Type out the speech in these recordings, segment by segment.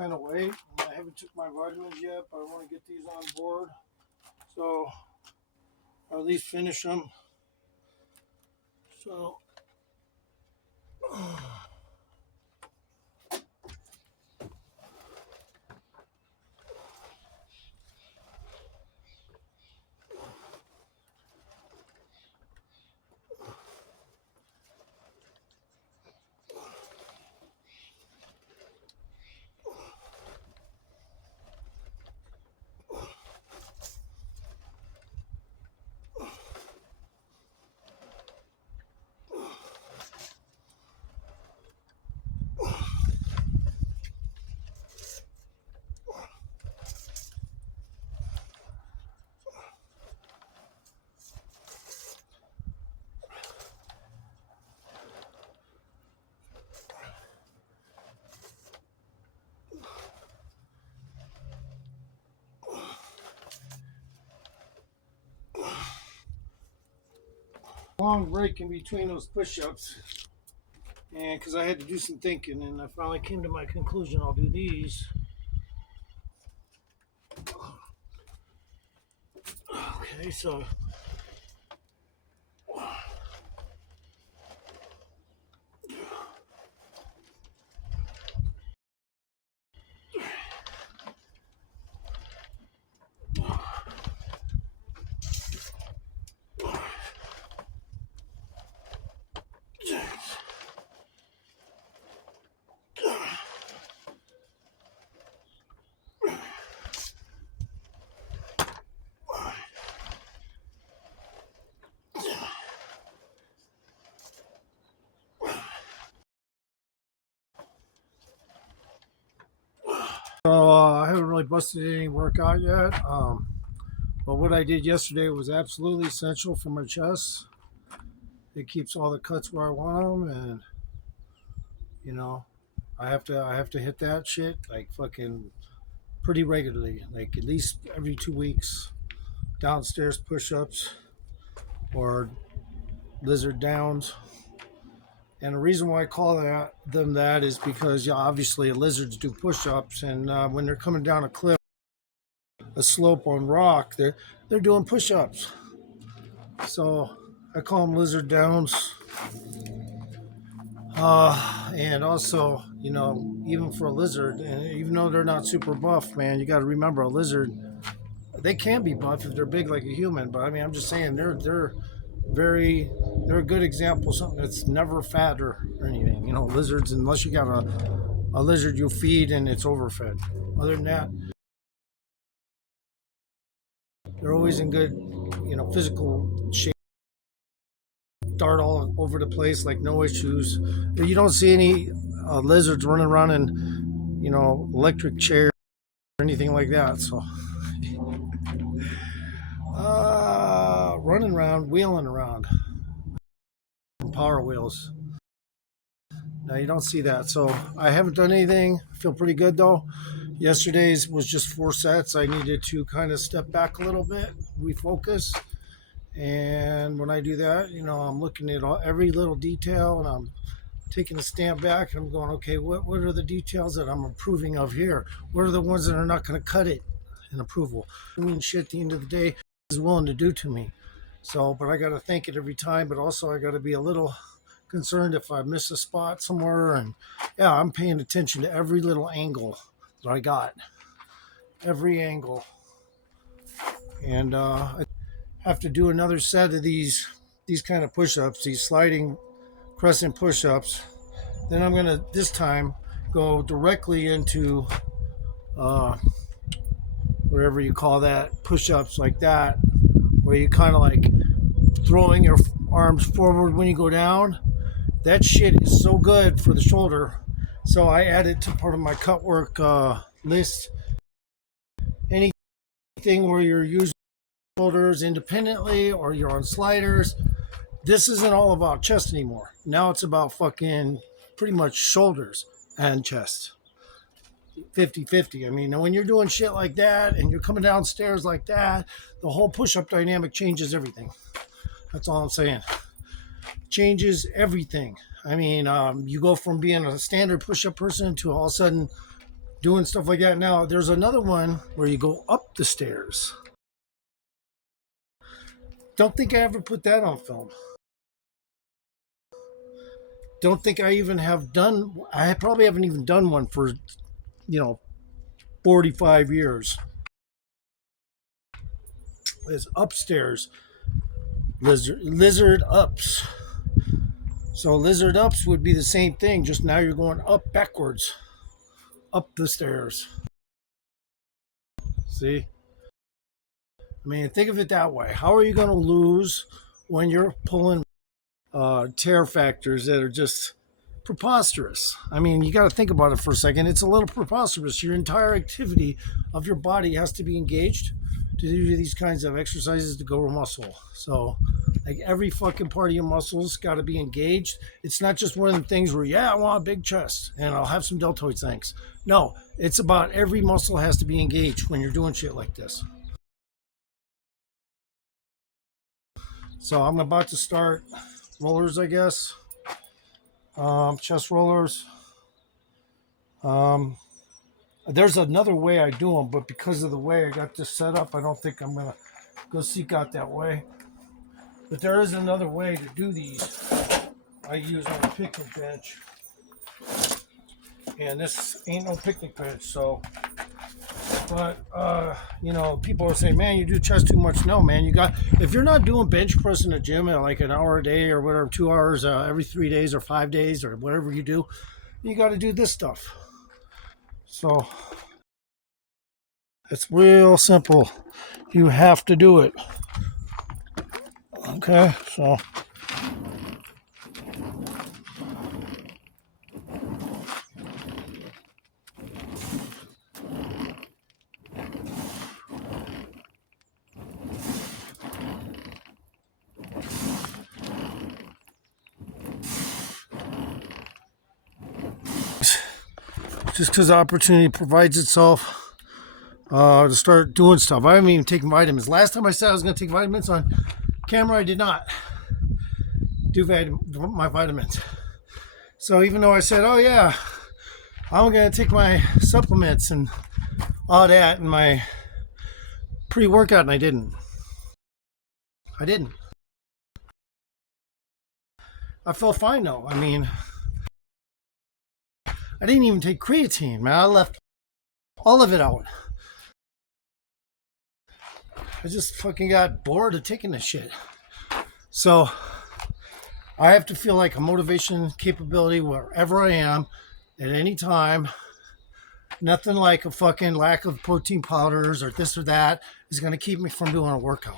kind of weight. I haven't took my vitamins yet, but I want to get these on board. So, or at least finish them. So, long break in between those push-ups, and because I had to do some thinking, and I finally came to my conclusion. I'll do these. Okay, so I haven't really busted any workout yet, but what I did yesterday was absolutely essential for my chest. It keeps all the cuts where I want them, and you know, I have to hit that shit like fucking pretty regularly, like at least every 2 weeks. Downstairs push-ups or lizard downs. And the reason why I call them that is because obviously lizards do push-ups, and when they're coming down a cliff, a slope on rock, they're doing push-ups. So I call them lizard downs. And also, even for a lizard, and even though they're not super buff, man, you got to remember a lizard, they can be buff if they're big like a human. But I mean, I'm just saying they're a good example of something that's never fat or anything. Lizards, unless you got a lizard you feed and it's overfed. Other than that, they're always in good, physical shape. Dart all over the place like no issues. You don't see any lizards running around in, electric chairs or anything like that. So, running around, wheeling around, power wheels. Now you don't see that. So I haven't done anything. I feel pretty good though. Yesterday's was just 4 sets. I needed to kind of step back a little bit, refocus. And when I do that, I'm looking at every little detail, and I'm taking a step back and I'm going, okay, what are the details that I'm improving of here? What are the ones that are not going to cut it in approval? I mean, shit, at the end of the day, is willing to do to me. So, but I got to think it every time, but also I got to be a little concerned if I miss a spot somewhere. And yeah, I'm paying attention to every little angle that I got, every angle. And I have to do another set of these kind of push-ups, these sliding crescent push-ups. Then I'm gonna this time go directly into whatever you call that, push-ups like that, where you kind of like throwing your arms forward when you go down. That shit is so good for the shoulder. So I added to part of my cutwork list. Anything where you're using shoulders independently or you're on sliders, this isn't all about chest anymore. Now it's about fucking pretty much shoulders and chest. 50-50. I mean, when you're doing shit like that and you're coming downstairs like that, the whole push-up dynamic changes everything. That's all I'm saying. Changes everything. I mean, you go from being a standard push-up person to all of a sudden doing stuff like that. Now, there's another one where you go up the stairs. Don't think I ever put that on film. Don't think I even have done, I probably haven't even done one for, 45 years. It's upstairs. Lizard ups. So lizard ups would be the same thing, just now you're going up backwards, up the stairs. See? I mean, think of it that way. How are you going to lose when you're pulling tear factors that are just preposterous? I mean, you got to think about it for a second. It's a little preposterous. Your entire activity of your body has to be engaged to do these kinds of exercises to grow muscle. So, like every fucking part of your muscles got to be engaged. It's not just one of the things where, yeah, I want a big chest and I'll have some deltoids, thanks. No, it's about every muscle has to be engaged when you're doing shit like this. So I'm about to start rollers, I guess. Chest rollers. There's another way I do them, but because of the way I got this set up, I don't think I'm gonna go seek out that way. But there is another way to do these. I use on a picnic bench, and this ain't no picnic bench. So, but people are saying, "Man, you do chest too much." No, man, if you're not doing bench press in the gym at like an hour a day or whatever, 2 hours every 3 days or 5 days or whatever you do, you got to do this stuff. So it's real simple. You have to do it. Okay, so just because the opportunity provides itself to start doing stuff. I haven't even taken vitamins. Last time I said I was going to take vitamins on camera, I did not do my vitamins. So even though I said, oh yeah, I'm going to take my supplements and all that and my pre-workout, and I didn't. I felt fine though. I mean, I didn't even take creatine, man. I left all of it out. I just fucking got bored of taking this shit. So I have to feel like a motivation capability wherever I am at any time. Nothing like a fucking lack of protein powders or this or that is going to keep me from doing a workout.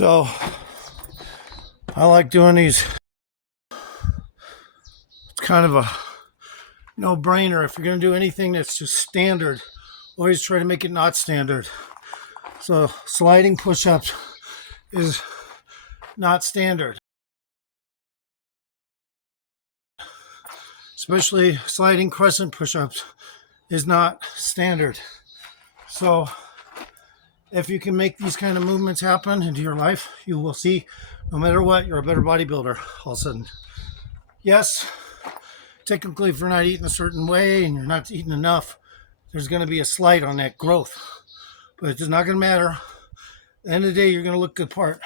So I like doing these. It's kind of a no-brainer. If you're going to do anything that's just standard, always try to make it not standard. So sliding push-ups is not standard. Especially sliding crescent push-ups is not standard. So if you can make these kind of movements happen into your life, you will see, no matter what, you're a better bodybuilder all of a sudden. Yes, technically if you're not eating a certain way and you're not eating enough, there's going to be a slight on that growth. But it's not going to matter. At the end of the day, you're going to look the part.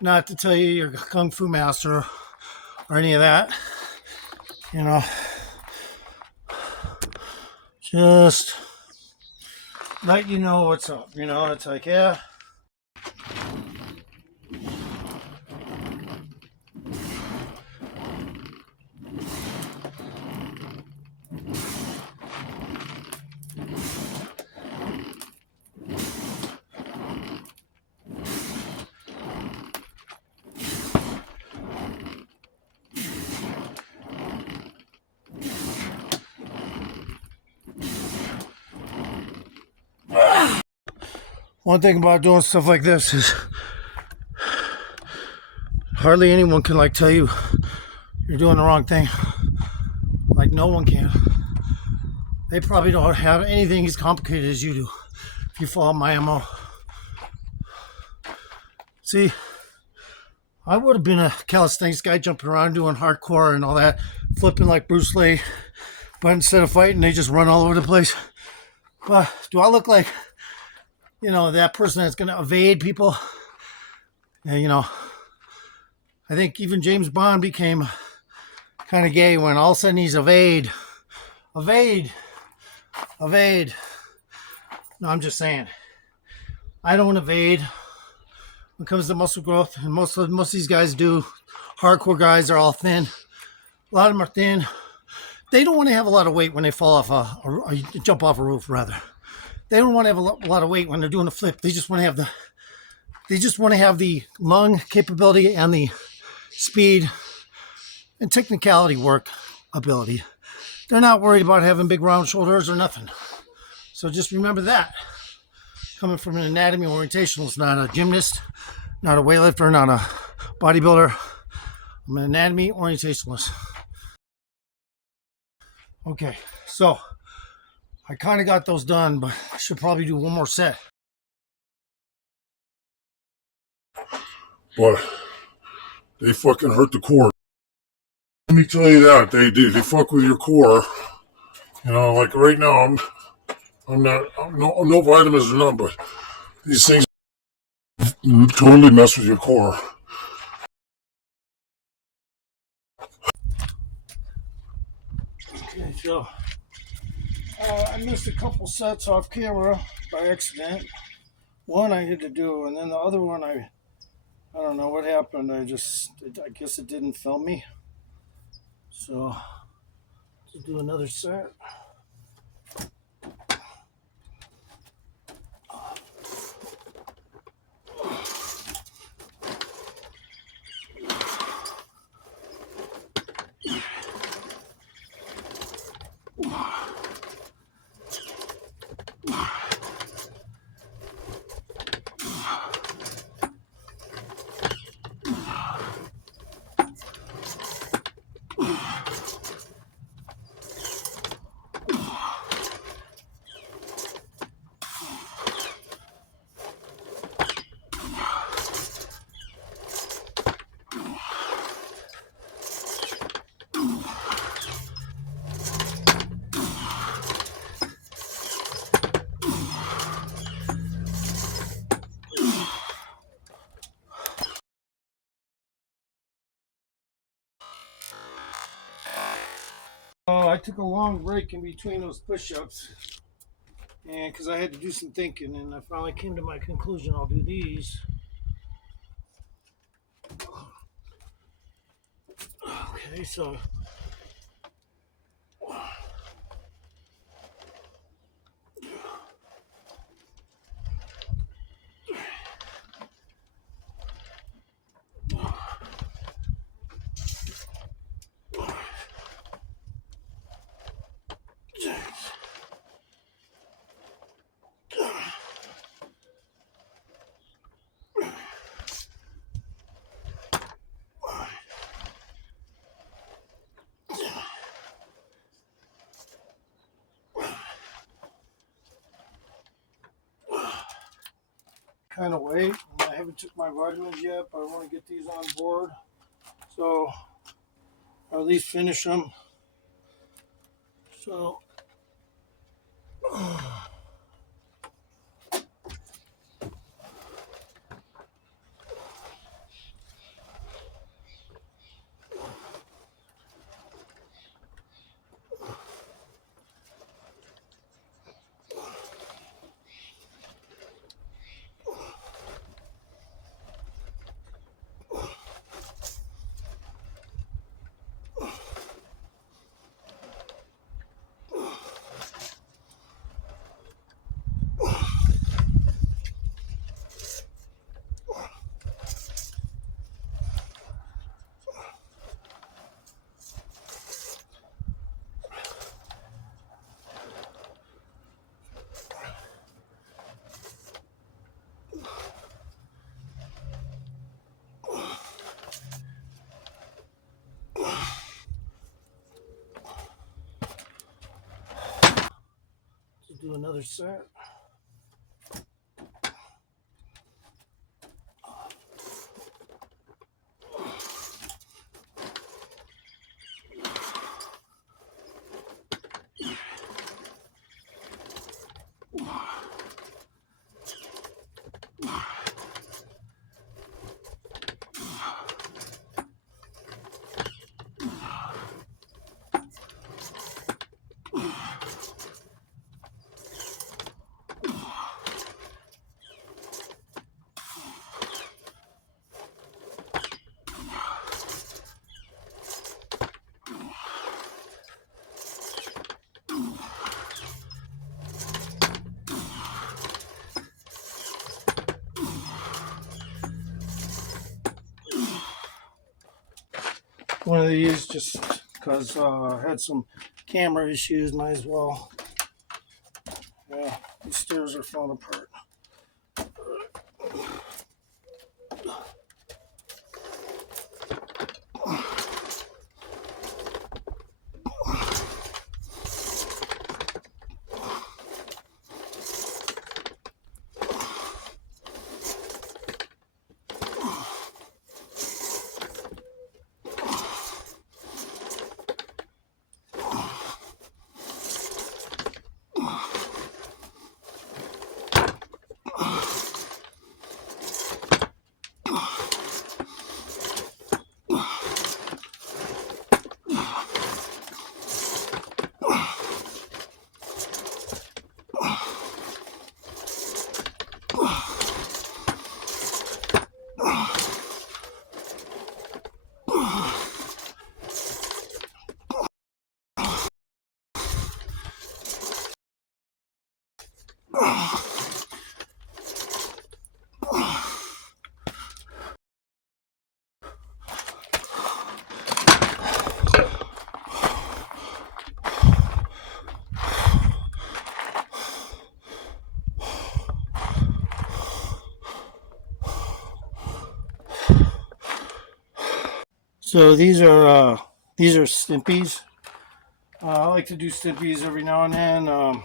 Not to tell you you're a kung fu master or any of that. Just let you know what's up. It's like, yeah. One thing about doing stuff like this is hardly anyone can like tell you you're doing the wrong thing. Like no one can. They probably don't have anything as complicated as you do if you follow my MO. See, I would have been a calisthenics guy jumping around doing hardcore and all that, flipping like Bruce Lee. But instead of fighting, they just run all over the place. But do I look like, that person that's going to evade people? Yeah, I think even James Bond became kind of gay when all of a sudden he's evade. No, I'm just saying. I don't evade when it comes to muscle growth, and most of these guys do. Hardcore guys are all thin. A lot of them are thin. They don't want to have a lot of weight when they fall off or jump off a roof, rather. They don't want to have a lot of weight when they're doing a flip. They just want to have the lung capability and the speed and technicality work ability. They're not worried about having big round shoulders or nothing. So just remember that. Coming from an anatomy orientationalist, not a gymnast, not a weightlifter, not a bodybuilder. I'm an anatomy orientationalist. Okay, so I kind of got those done, but I should probably do one more set. But they fucking hurt the core. Let me tell you that they do. They fuck with your core. Like right now, I'm no vitamins or nothing, but these things totally mess with your core. Okay, so I missed a couple sets off camera by accident. One I had to do, and then the other one I don't know what happened. I guess it didn't film me. So to do another set. I took a long break in between those push-ups, and because I had to do some thinking, and I finally came to my conclusion. I'll do these. Okay, so kind of wait. I haven't took my vitamins yet, but I want to get these on board, so or at least finish them. So do another set. One of these just because I had some camera issues, might as well. Yeah, these stairs are falling apart. So these are stimpies. I like to do stimpies every now and then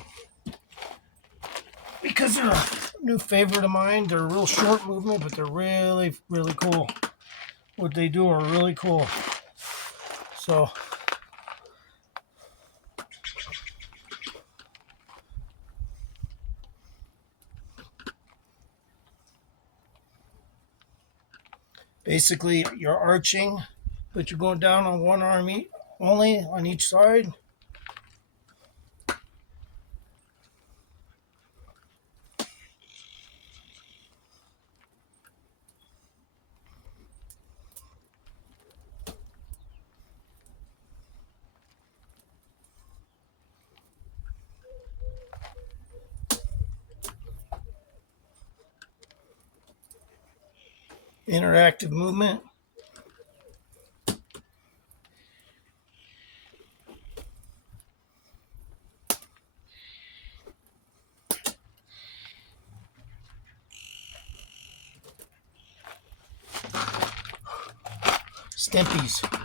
because they're a new favorite of mine. They're a real short movement, but they're really, really cool. What they do are really cool. So basically you're arching, but you're going down on one arm only on each side. Interactive movement. Stimpies.